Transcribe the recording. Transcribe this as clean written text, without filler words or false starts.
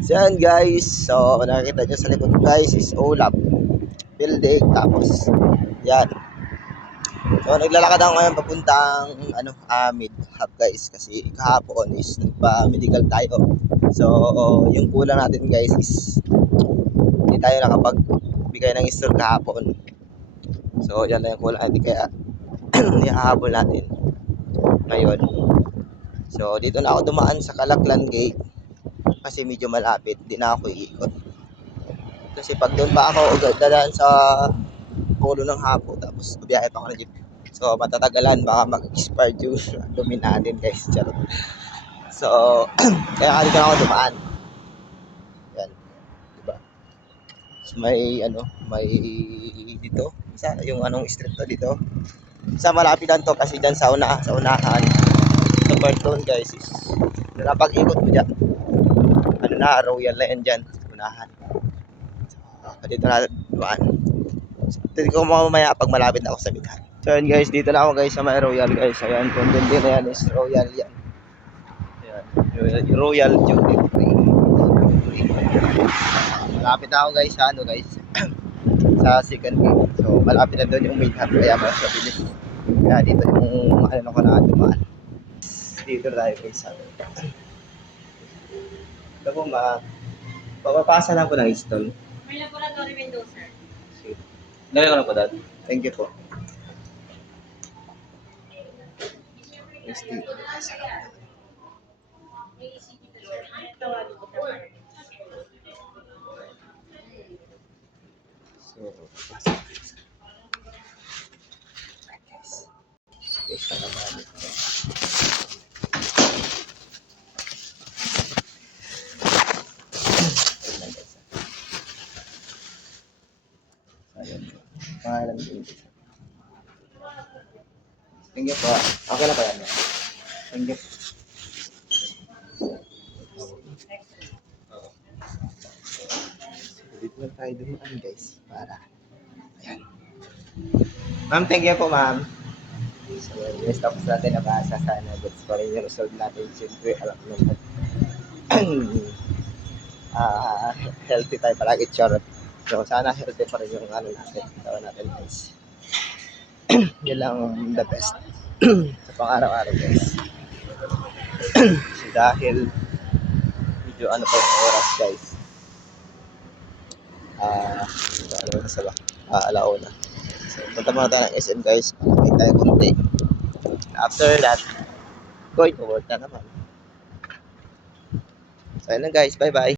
So yan guys, so nakikita nyo sa likod guys is Olap building, tapos yan. So naglalakad ako ngayon papuntang Mid Hub guys, kasi kahapon is nagpa-medical tayo. So yung kulang natin guys is hindi tayo nakapagbigay ng store kahapon. So yan lang yung kulang natin, kaya ihahabol natin ngayon. So dito na ako dumaan sa Kalaklan Gate kasi medyo malapit, di na ako iikot. Kasi pag doon pa ako dadaan sa Polo ng Hapo, tapos biyahe pa ako ng jeep. So matatagalan, baka mag-expire yung dumi natin guys. Charot. So kaya dito na ako dumaan. Yan, diba? So, may dito, isa yung street to dito. Isa malapit lang to kasi dyan sa unahan. Sa part doon guys is napag-ikot mo dyan. Royal na yan dyan, unahan. So, dito na dumaan. So, dito ko mamaya pag malapit na ako sa Midhan. So yun guys, dito na ako guys sa may Royal guys. Ayan, kung din na yan is Royal yan. Ayan, Royal Duty Free. Malapit na ako guys sa sa second gate. So malapit na doon yung Midhan, kaya mas mabilis. Kaya dito yung ko na dumaan. Dito tayo guys sa ito po papapasa lang po ng stall. May laboratory window, sir. Sige. Lagay ko na po dad. Thank you po. So, pangalan din. Thank you po. Okay na pa yan. Thank you. Dito na tayo dumaan guys. Para. Ayan. Ma'am, thank you po ma'am. So, yes, tapos natin nabasa. Sana gets pa rin yung result natin. Siyempre, alam naman. Healthy tayo palagi, charot. So, sana healthy pa rin yung natin. Tawa natin guys. Yun lang the best. Sa pang-araw-araw guys. So, dahil medyo pa yung oras guys. Alauna. So, punta muna tayo ng SM guys. Makakita tayo konti. After that, going to work na naman. So, yun lang guys. Bye-bye.